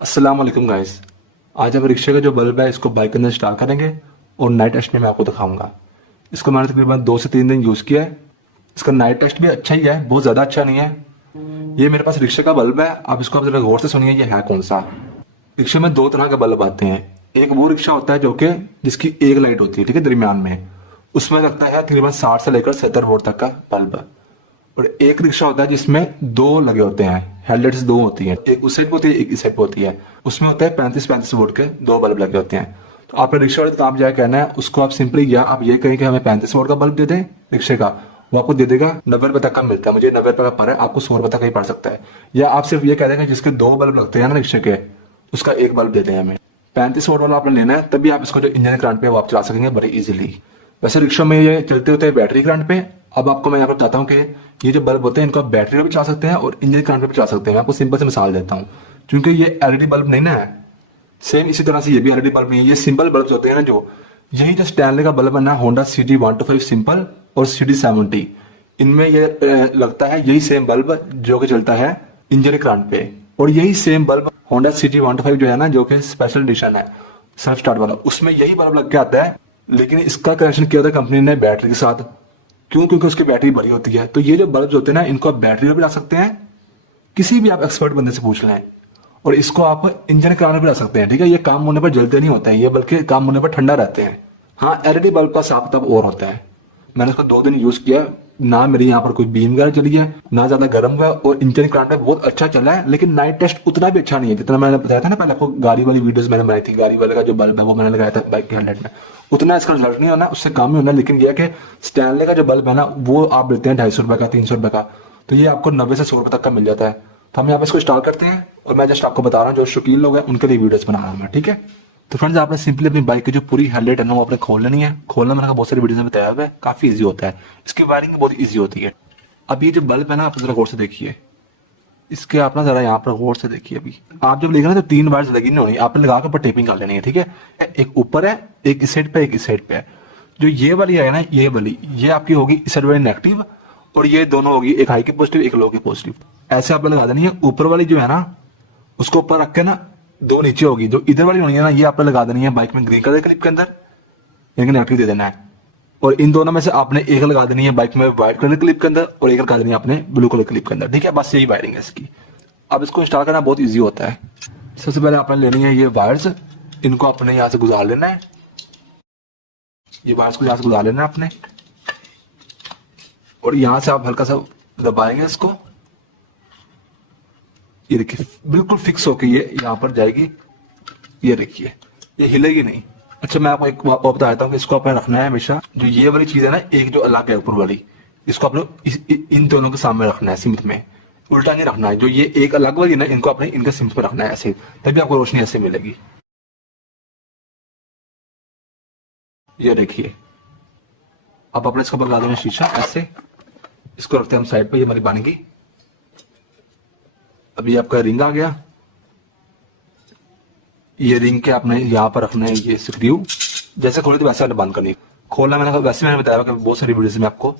अस्सलाम वालेकुम गाइस। आज हम रिक्शे का जो बल्ब है इसको बाइक के अंदर इंस्टॉल करेंगे और नाइट टेस्ट में मैं आपको दिखाऊंगा। इसको मैंने तकरीबन 2 से 3 दिन यूज़ किया है। इसका नाइट टेस्ट भी अच्छा ही है, बहुत ज़्यादा अच्छा नहीं है। ये मेरे पास रिक्शे का बल्ब है। आप इसको आप जरा गौर से सुनिए, ये है कौन सा। रिक्शे में 2 तरह के बल्ब आते हैं। एक वो रिक्शा होता है जो कि जिसकी एक लाइट होती है, ठीक है, दरमियान में। उसमें लगता है तकरीबन 60 से लेकर 70 वोल्ट तक का बल्ब। और एक रिक्शा होता है जिसमें 2 लगे होते हैं, हेडलाइट्स 2 होती हैं, एक उस साइड पे होती है, एक इस साइड पे होती है। उसमें होता है 35 वोल्ट के 2 बल्ब लगे होते हैं। तो आपने रिक्शा वाले काम जाए कहना है उसको, आप सिंपली या आप ये कहें कि हमें 35 वोल्ट का बल्ब दे दें रिक्शे का, वो आपको दे देगा। 90 रुपए तक का मिलता है, मुझे 90 रुपए का पड़ रहा है, आपको 100 रुपए तक का ही पड़ सकता है। या आप सिर्फ ये कह देंगे जिसके 2 बल्ब लगते हैं ना रिक्शे के, उसका एक बल्ब दे दें हमें। 35 वोल्ट वाला आपने लेना है, तभी आप इसको जो इंजन करंट पे वो आप चला सकेंगे बड़ी इजीली। वैसे रिक्शा में ये चलते होते हैं बैटरी करंट पे। अब आपको मैं यहाँ पर बताता हूँ कि ये जो बल्ब होते हैं इनको आप बैटरी पे भी चला सकते हैं और इंजन करंट पे भी चला सकते हैं। मैं आपको सिंपल से मिसाल देता हूँ, क्योंकि ये एलईडी बल्ब नहीं ना है, सेम इसी तरह से ये भी एलईडी बल्ब नहीं है। ये सिंपल बल्ब होते हैं ना, जो यही जो स्टैनले का बल्ब है ना, होंडा CD125 सिंपल और CD70, इनमें ये लगता है यही सेम बल्ब जो कि चलता है इंजन करंट पे। और यही सेम बल्ब होंडा CD125 जो है ना, जो कि स्पेशल एडिशन है सेल्फ स्टार्ट वाला, उसमें यही बल्ब लग के आता है। लेकिन इसका कनेक्शन किया था कंपनी ने बैटरी के साथ। क्यों? क्योंकि उसकी बैटरी बड़ी होती है। तो ये जो बल्ब होते हैं ना, इनको आप बैटरी में भी ला सकते हैं, किसी भी आप एक्सपर्ट बंदे से पूछ लें। और इसको आप इंजन कराने भी ला सकते हैं, ठीक है। ये काम होने पर जलते नहीं होते हैं, ये बल्कि काम होने पर ठंडा रहते हैं। हाँ, एलईडी बल्ब का साफ तब और होता है। मैंने इसको 2 दिन यूज किया, ना मेरी यहाँ पर कोई बीम वगैरह चली है, ना ज्यादा गर्म हुआ, और इंजन करंट में बहुत अच्छा चला है। लेकिन नाइट टेस्ट उतना भी अच्छा नहीं है जितना मैंने बताया था ना पहले आपको। गाड़ी वाली वीडियोस मैंने बनाई थी, गाड़ी वाले का जो बल्ब है वो मैंने लगाया था बाइक के हेडलाइट में, उतना इसका रिजल्ट नहीं होना, उससे कम ही होना। लेकिन यह कि स्टैनले का जो बल्ब है ना, वो आप लेते हैं 250 रुपए का, 300 रुपए का, तो ये आपको 90 से 100 रुपए तक का मिल जाता है। तो हम यहाँ पे इसको इंस्टॉल करते हैं, और मैं जस्ट आपको बता रहा हूँ जो शौकीन लोग हैं उनके लिए वीडियोस बना रहा हूँ मैं, ठीक है। तो फ्रेंड्स, आपने सिंपली अपनी बाइक की जो पूरी हेडलाइट है ना, वो आपने खोल लेनी है। खोलना मैंने बहुत सारी वीडियोस में बताया हुआ है, काफी इजी होता है। इसकी वायरिंग बहुत इजी होती है। अब ये जो बल्ब है ना, आप जरा गौर से देखिए, इसके आप ना जरा यहाँ पर गौर से देखिए। अभी आप जब लेंगे ना तो 3 वायर्स लगी नहीं होनी, आपने लगा के ऊपर टेपिंग कर लेनी है, ठीक है। एक ऊपर है, एक इस साइड पे, एक इस साइड पे है। जो ये वाली है ना, ये वाली, ये आपकी होगी इस साइड वाली नेगेटिव, और ये दोनों होगी, एक हाई की पॉजिटिव, एक लो की पॉजिटिव। ऐसे आपने लगा देनी है। ऊपर वाली जो है ना, उसको ऊपर रख के ना 2 नीचे होगी। जो इधर वाली होनी है ना, ये आपने लगा देनी है बाइक में ग्रीन कलर क्लिप के अंदर, यानी नेगेटिव दे देना है। और इन दोनों में से आपने एक लगा देनी है बाइक में व्हाइट कलर क्लिप के अंदर, और एक लगा देनी है आपने ब्लू कलर क्लिप के अंदर, ठीक है। बस यही वायरिंग है इसकी। अब इसको इंस्टॉल करना बहुत इजी होता है। सबसे पहले आपने लेनी है ये वायर्स, इनको आपने यहाँ से गुजार लेना है। ये वायर्स को यहाँ से गुजार लेना है आपने, और यहाँ से आप हल्का सा दबाएंगे इसको। ये देखिए बिल्कुल फिक्स होके ये यहाँ पर जाएगी। ये देखिए, ये हिलेगी नहीं। अच्छा, मैं आपको एक बात बता देता हूँ कि इसको आपने रखना है हमेशा, जो ये वाली चीज है ना, एक जो अलग है ऊपर वाली, इसको आपने इन दोनों के सामने रखना है, सिमत में, उल्टा नहीं रखना है। जो ये एक अलग वाली है ना, इनको आपने इनके सिमत में रखना है ऐसे, तभी आपको रोशनी ऐसे मिलेगी। ये देखिए, अब आपने इसको लगा देना शीशा ऐसे। इसको रखते हैं हम साइड पे, ये हमारी बन गई। अभी आपका रिंग आ गया। ये रिंग के आपने यहाँ पर रखना है ये स्क्रू, जैसे खोले तो वैसे आपने बंद करनी। खोलना मैंने वैसे मैंने बताया कि बहुत सारी वीडियोस में आपको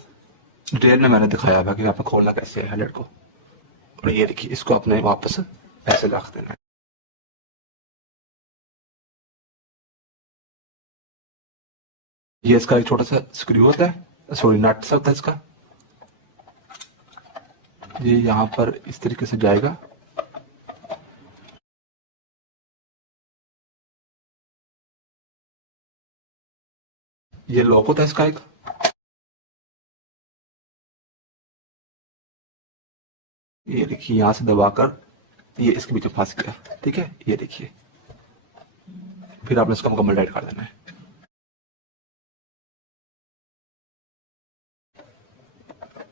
डिटेल में मैंने दिखाया हुआ कि आपने खोलना कैसे है हेडलाइट को। और ये देखिए, इसको आपने वापस ऐसे रख देना है। ये इसका एक छोटा सा स्क्रू होता है, सॉरी नट सा होता है इसका। ये यहाँ पर इस तरीके से जाएगा। ये लॉक होता है इसका एक। ये देखिए, यहां से दबाकर ये इसके बीच में फंस गया, ठीक है। ये देखिए, फिर आपने इसको मुकम्मल टाइट कर देना है।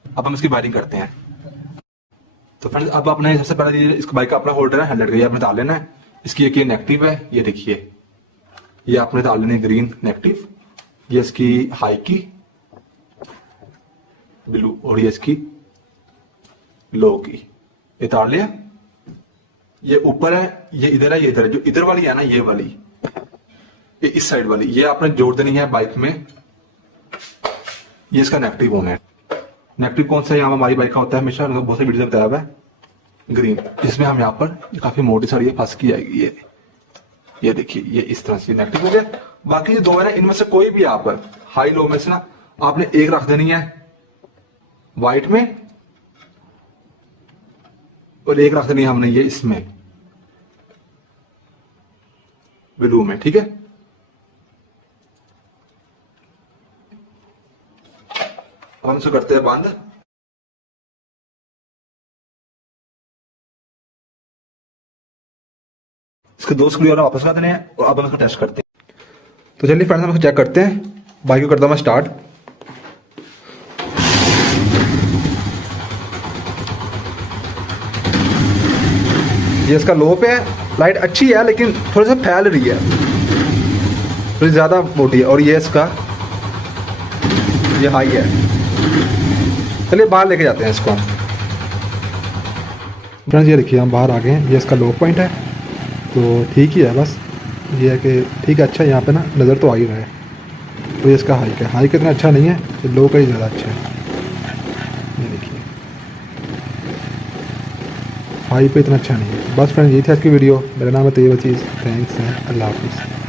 अब हम इसकी वायरिंग करते हैं। तो फ्रेंड्स, अब आपने सबसे पहले इस बाइक का अपना होल्डर है हेडलाइट का, ये आपने डाल लेना है। इसकी एक ये नेगेटिव है, ये देखिए, ये आपने डाल लेना है ग्रीन नेगेटिव। ये इसकी हाई की ब्लू, और ये इसकी लो की, ये डाल लिया। ये ऊपर है, ये इधर है, ये इधर है। जो इधर वाली है ना, ये वाली, ये इस साइड वाली, ये आपने जोड़ देनी है बाइक में। ये इसका नेगेटिव होना है। नेगेटिव कौन सा है? यहाँ हमारी बाइक का होता है हमेशा, बहुत सी वीडियो में बताया हुआ है। ग्रीन, जिसमें हम यहाँ पर काफी मोटी साड़ी पास की जाएगी। ये देखिए, ये इस तरह से नेगेटिव हो गया। बाकी जो दो है ना, इनमें से कोई भी यहाँ पर हाई लो में से ना आपने एक रख देनी है व्हाइट में, और एक रख देनी है हमने ये इसमें ब्लू में। ठीक है, अब हम इसे करते हैं बंद। इसके दो स्क्रू और वापस कर देने हैं, और अब हम इसको टेस्ट करते हैं। तो चलिए फ्रेंड्स, हम इसको चेक करते हैं। बाइक को करता हूं मैं स्टार्ट। ये इसका लो पे है, लाइट अच्छी है लेकिन थोड़ा सा फैल रही है, थोड़ी ज्यादा मोटी है। और ये इसका ये हाई है। चलिए बाहर लेके जाते हैं इसको हम। फ्रेंड्स ये देखिए, हम बाहर आ गए हैं। ये इसका लो पॉइंट है, तो ठीक ही है। बस ये है कि ठीक है, अच्छा है। यहाँ पे ना नज़र तो आ ही रहा है। तो ये इसका हाइक है, हाइक इतना अच्छा नहीं है, तो लो का ही ज़्यादा अच्छा है। ये देखिए, हाई पे इतना अच्छा नहीं है। बस फ्रेंड्स, ये थी आज की वीडियो। मेरा नाम है तैयब अजीज़। थैंक्स है, अल्लाह हाफिज़।